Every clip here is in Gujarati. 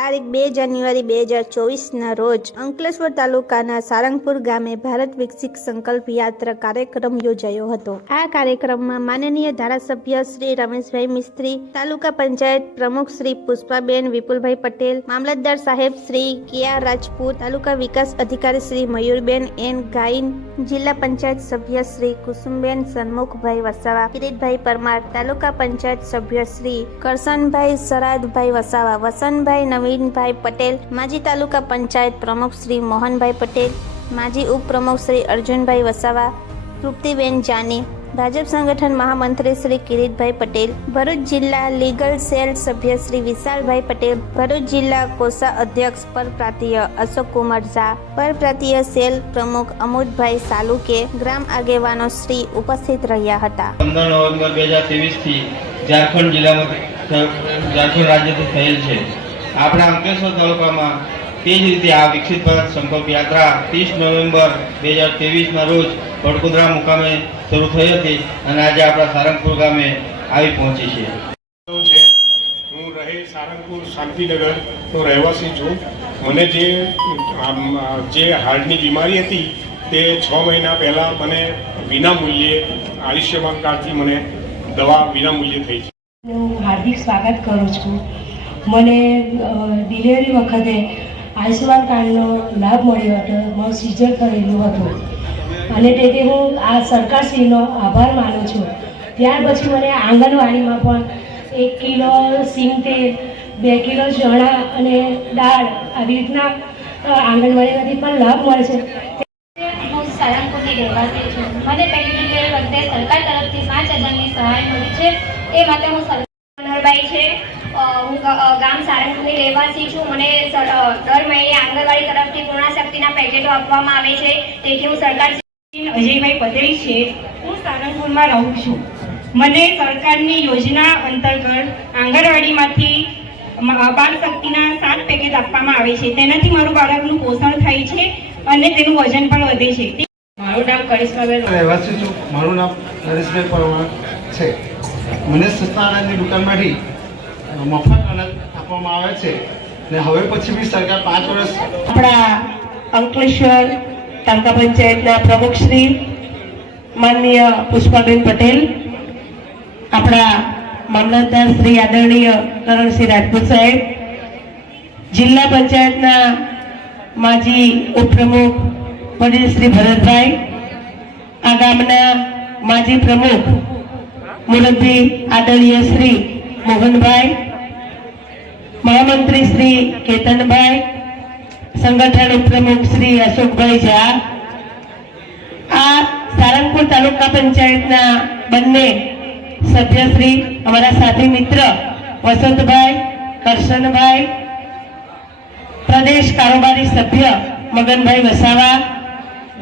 તારીખ 2 જાન્યુઆરી 2024ના રોજ અંકલેશ્વર તાલુકાના સારંગપુર ગામે ભારત વિકસિત સંકલ્પ યાત્રા કાર્યક્રમ યોજાયો હતો। આ કાર્યક્રમમાં માનનીય ધારાસભ્ય શ્રી રમેશભાઈ મિસ્ત્રી, તાલુકા પંચાયત પ્રમુખ શ્રી પુષ્પાબેન વિપુલભાઈ પટેલ, મામલતદાર સાહેબ શ્રી કેઆર રાજપૂત, તાલુકા વિકાસ અધિકારી શ્રી મયુરબેન એન ગાઈન, જિલ્લા પંચાયત સભ્ય શ્રી કુસુમબેન સન્મુખભાઈ વસાવા, કિરીટભાઈ પરમાર, તાલુકા પંચાયત સભ્ય શ્રી કરશનભાઈ સરાદભાઈ વસાવા, વસંતભાઈ નવીનભાઈ પટેલ, માજી તાલુકા પંચાયત પ્રમુખ શ્રી મોહનભાઈ પટેલ, માજી ઉપપ્રમુખ શ્રી અર્જુનભાઈ વસાવા, તૃપ્તિબેન જાની, ભાજપ સંગઠન મહામંત્રી શ્રી કિરીટભાઈ પટેલ, ભરૂચ જિલ્લા લીગલ સેલ સભ્ય શ્રી વિશાલભાઈ પટેલ, ભરૂચ જિલ્લા કોષા અધ્યક્ષ પરપ્રાંતીય અશોકકુમાર ઝા, પરપ્રાંતીય સેલ પ્રમુખ અમૃતભાઈ સાલુકે, ગ્રામ આગેવાનો શ્રી ઉપસ્થિત રહ્યા હતા। 15 નવેમ્બર 2023 થી ઝારખંડ જિલ્લામાં ઝારખંડ રાજ્યથી થયેલ છે। આપણા અંકલેશ્વર તાલુકામાં તે જ રીતે આ વિકસિત ભારત સંકલ્પ યાત્રા 30 નવેમ્બર 2023ના રોજ વડોદરા મુકામે શરૂ થઈ હતી અને આજે આપણા સારંગપુર ગામે આવી પહોંચી છે। હું રહે સારંગપુર શાંતિનગરનો રહેવાસી છું। મને જે હાર્ટની બીમારી હતી તે 6 મહિના પહેલાં મને વિનામૂલ્યે આયુષ્યમાન કાર્ડથી મને દવા વિનામૂલ્યે થઈ છે। હું હાર્દિક સ્વાગત કરું છું। મને ડિલિવરી વખતે આયુષ્યમાન કાર્ડનો લાભ મળ્યો હતો। મારું સિઝર થયેલું હતું અને તેથી હું આ સરકારશ્રીનો આભાર માનું છું। ત્યાર પછી મને આંગણવાડીમાં પણ 1 કિલો સિંગ તેલ, 2 કિલો ચણા અને દાળ આવી રીતના આંગણવાડીમાંથી પણ લાભ મળે છે। હું સારંગપુરની રહેવાસી છું। મને પહેલી ડિલિવરી વખતે સરકાર તરફથી 5,000ની સહાય મળી છે। એ માટે હું સરકારબાઈ છે। હું ગામ સારંગપુરની રહેવાસી છું। મને દર મહિને આંગણવાડી તરફથી પૂર્ણાશક્તિના પેકેટો આપવામાં આવે છે। તેથી હું સરકાર અજયભાઈ પટેલ છે। હું સારંગપુરમાં રહું છું। મને સરકારની યોજના અંતર્ગત આંગણવાડીમાંથી બાળ શક્તિના 7 પેકેટ આપવામાં આવે છે। તેનાથી મારું બાળકનું પોષણ થાય છે અને તેનું વજન પણ વધે છે। મારું નામ કરિશ્માબેન રહેવાસી છું। મારું નામ નરેશભાઈ પરમાર છે। મને સસ્તા અનાજની દુકાનમાંથી મફત અનાજ આપવામાં આવે છે ને હવે પછી બી સરકાર 5 વર્ષ આપણા અંકલેશ્વર તાલુકા પંચાયતના પ્રમુખ શ્રી માનનીય પુષ્પાબેન પટેલ, આપણા મામલતદાર શ્રી આદરણીય કરણસિંહ રાજપૂત સાહેબ, જિલ્લા પંચાયતના માજી ઉપપ્રમુખ વડીલ શ્રી ભરતભાઈ, આ ગામના માજી પ્રમુખ મુરબ્બી આદરણીય શ્રી મોહનભાઈ, મહામંત્રી શ્રી કેતનભાઈ, સંગઠન ઉપપ્રમુખ શ્રી અશોકભાઈ ઝા, આ સારંગપુર તાલુકા પંચાયતના બંને સભ્યશ્રી, અમારા સાથી મિત્ર વસંતભાઈ, કરશનભાઈ, પ્રદેશ કારોબારી સભ્ય મગનભાઈ વસાવા,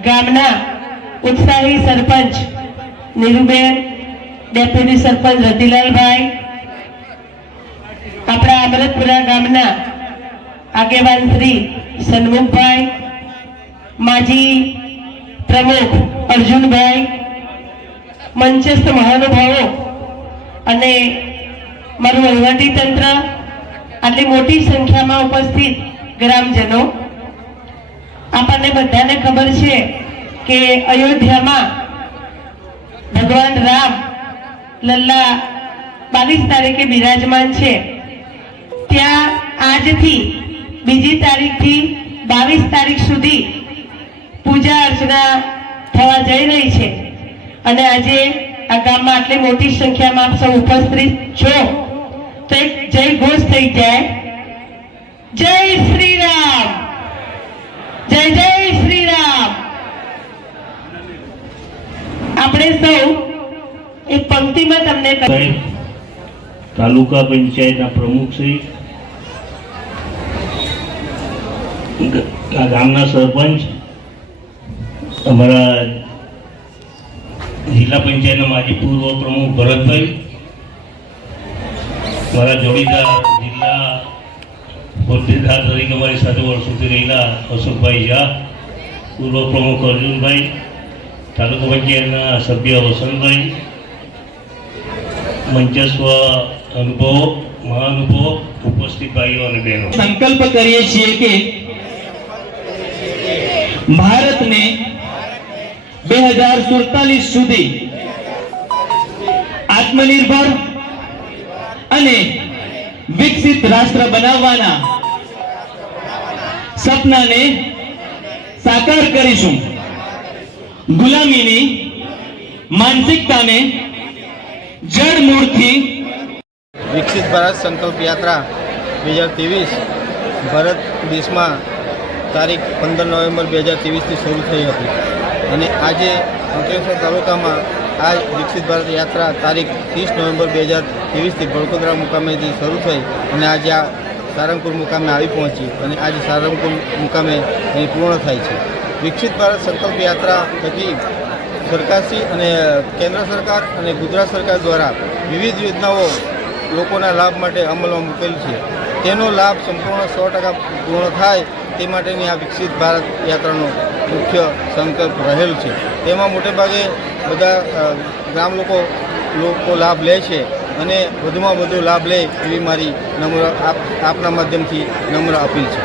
ગામના ઉત્સાહી સરપંચ નીરુબેન, ડેપ્યુટી સરપંચ રતિલાલભાઈ, આપણા અમરતપુરા ગામના આગેવાન શ્રી સન્મુખભાઈ, માજી પ્રમુખ અર્જુનભાઈ, મંચસ્થ મહાનુભાવો અને મારું વહીવટી તંત્ર, આટલી મોટી સંખ્યામાં ઉપસ્થિત ગ્રામજનો, આપણને બધાને ખબર છે કે અયોધ્યામાં ભગવાન રામ લલ્લા 22 તારીખે બિરાજમાન છે। ત્યાં આજથી 2જી તારીખથી 22 તારીખ સુધી પૂજા અર્ચના થવા જઈ રહી છે અને આજે આ ગામમાં આટલી મોટી સંખ્યામાં આપ સૌ ઉપસ્થિત છો તો એક જય ઘોષ થઈ જાય, જય શ્રી રામ, જય જય શ્રી રામ। આપણે સૌ એક પંક્તિમાં તમને તાલુકા પંચાયતના પ્રમુખ શ્રી, ગામના સરપંચ, અમારા જિલ્લા પંચાયતના માજી પૂર્વ પ્રમુખ ભરતભાઈ, મારા જોડીદાર જિલ્લા હોદ્દેદાર તરીકે અમારી સાથે વર્ષોથી રહેલા અશોકભાઈ ઝા, પૂર્વ પ્રમુખ અર્જુનભાઈ, તાલુકા પંચાયતના સભ્ય વસંતભાઈ, મંચસ્વ અનુભવો મહાનુભાવો, ઉપસ્થિત ભાઈઓ અને બહેનો, સંકલ્પ કરીએ છીએ કે ભારતને 2047 સુધી આત્મનિર્ભર અને વિકસિત રાષ્ટ્ર બનાવવાના સપનાને સાકાર કરીશું. ગુલામીની માનસિકતાને જડમૂળથી વિકસિત ભારત સંકલ્પ યાત્રા 2023 ભારત દેશમાં તારીખ 15 નવેમ્બર 2023થી શરૂ થઈ હતી અને આજે અંકલેશ્વર તાલુકામાં આ વિકસિત ભારત યાત્રા તારીખ 30 નવેમ્બર 2023થી બળકોદરા મુકામેથી શરૂ થઈ અને આજે આ સારંગપુર મુકામે આવી પહોંચી અને આજે સારંગપુર મુકામે અહીં પૂર્ણ થાય છે. વિકસિત ભારત સંકલ્પ યાત્રા થકી સરકારશ્રી અને કેન્દ્ર સરકાર અને ગુજરાત સરકાર દ્વારા વિવિધ યોજનાઓ લોકોના લાભ માટે અમલમાં મૂકેલ છે. તેનો લાભ સંપૂર્ણ 100% પૂર્ણ થાય તે માટેની આ વિકસિત ભારત યાત્રાનો મુખ્ય સંકલ્પ રહેલ છે. તેમાં મોટેભાગે બધા ગામ લોકો લાભ લે છે અને વધુમાં વધુ લાભ લે એવી મારી આપના માધ્યમથી નમ્ર અપીલ છે.